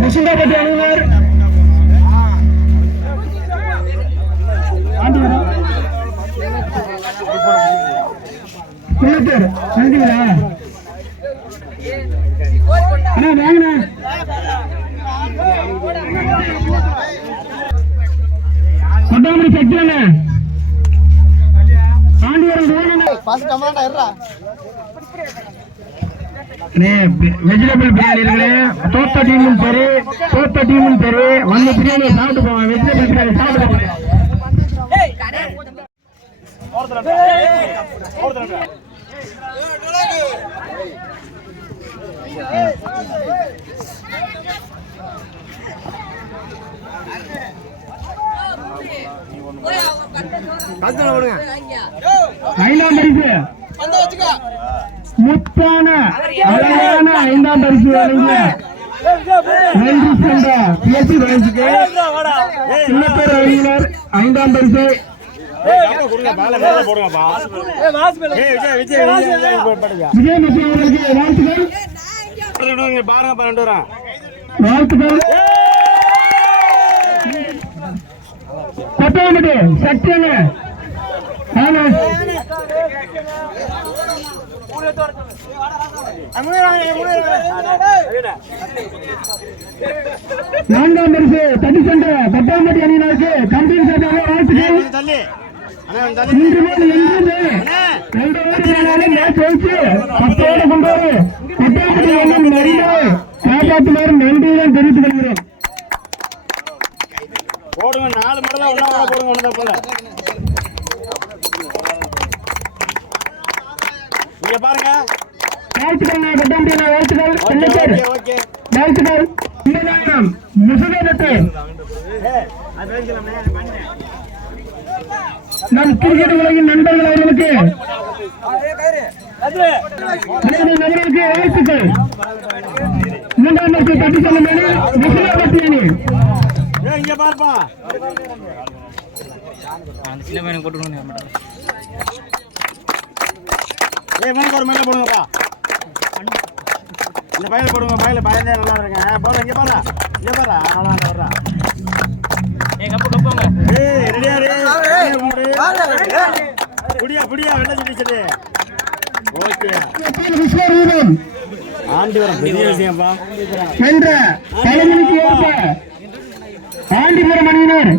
முசுண்டாப்பட்டி அணியினர். குளத்தூர் நன்றிங்களா அண்ணா வாங்கண்ணா சக்தி அண்ணா ஆண்டிவரம் வெஜிடபிள் பிரியாணி இருக்குது தோத்த டீமும் சரி தோத்த டீமும் சரி வந்து பிரியாணி சாப்பிட்டு போவேன் வெஜிடபிள் பிரியாணி சாப்பிட்டு போவாங்க ஐந்தாம் பரிசு. முத்தான அழகான ஐந்தாம் பரிசு வழங்கிய நன்றி சென்ற பேசி வயசுக்கு சின்னப்பேர் ஐந்தாம் பரிசு. பாருங்க. பன்னெண்டு வரும். வாழ்த்துக்கள். சக்தி நான்காம் பரிசு தட்டி சென்ற கொட்டாமட்டி அணியினருக்கு கம்பெனி சார்பாக வாழ்த்துக்கள். இன்று மேல் ரெண்டு ஓடினாலும் மேட்ச் வச்சு பத்தோடு கொண்டோடு கொட்டாமட்டி எண்ணம் நிறைய காப்பாற்றுமாறு நன்றியுடன் தெரிவித்துக் கொள்கிறோம். போடுங்க நாலு மடலாம் ஒன்றா போடுங்க ஒன்றா போல இங்க பாருங்க. வாழ்த்துக்கள் வாழ்த்துக்கள். வாழ்த்துக்கள். நம் கிரிக்கெட் உலகின் நண்பர்கள் அவர்களுக்கு அனைத்து நபர்களுக்கு வாழ்த்துக்கள். மூன்றாம் வருஷம் தட்டி செல்லும் முசுகேதத்தி அணி இங்க பாருப்பா சின்ன பையனை போட்டுக்கணும் ஏய் இவனுக்கு ஒரு மேல போடுங்கப்பா இந்த பையில போடுங்க பையில. பயந்தே நல்லா இருக்கேன் போடுங்க இங்க பாரு இங்க பாரு நல்லா வர்றா ஏ கப்பு கப்புங்க ஏய் ரெடியா ரெடி புடியா புடியா வெள்ள சொல்லி ஓகே. விஸ்வரூபம். ஆண்டி வர பெரிய விஷயம்ப்பா. என்ற தலைமுறைக்கு ஏற்ப ஆண்டிபுரம் அணியினர்.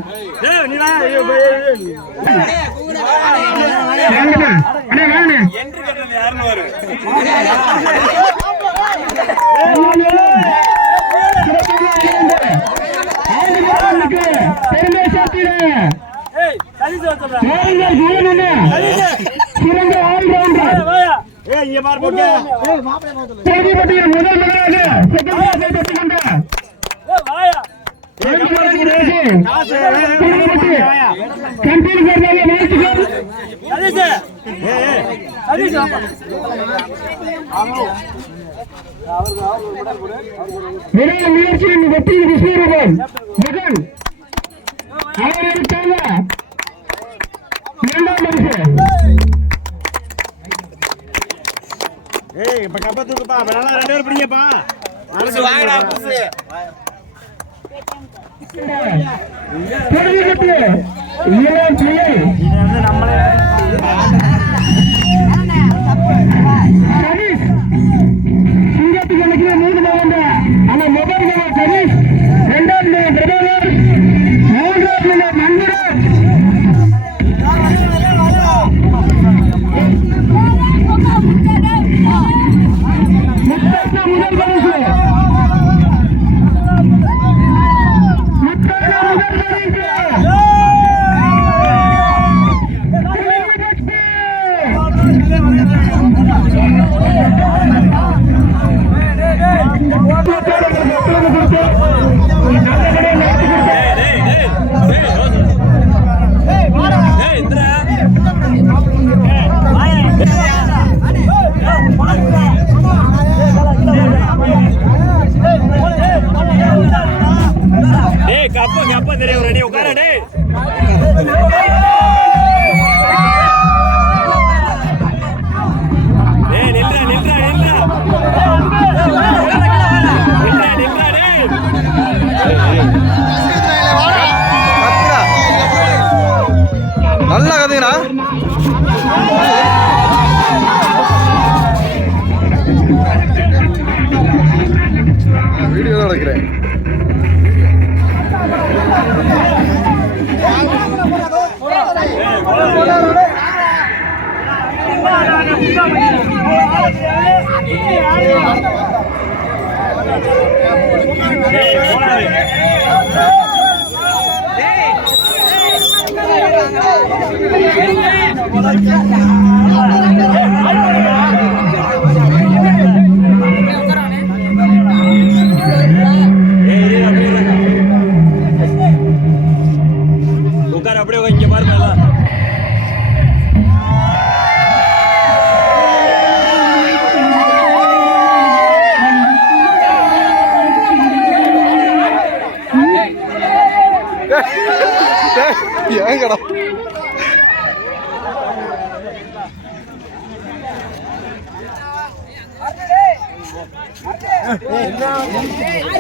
அண்ணே வாங்கண்ணே. சிறந்த ஆல்ரவுண்டர் ஏய் இங்க பாரு போட்டு போட்டியில் முதல் முதலாக செகண்ட் பெற்றுக் கொண்ட முயற்சியின் வெற்றி விஸ்வரூபம் மகன். அவர்களுக்காக இரண்டாம் இப்ப கப்ப தூக்குப்பா இப்ப நல்லா ரெண்டு பேரும் பிடிங்கப்பா. வாங்கடா புதுசு. இளம் உட்கார ஏங்கடா.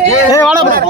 ஏய் வாடா ஏய்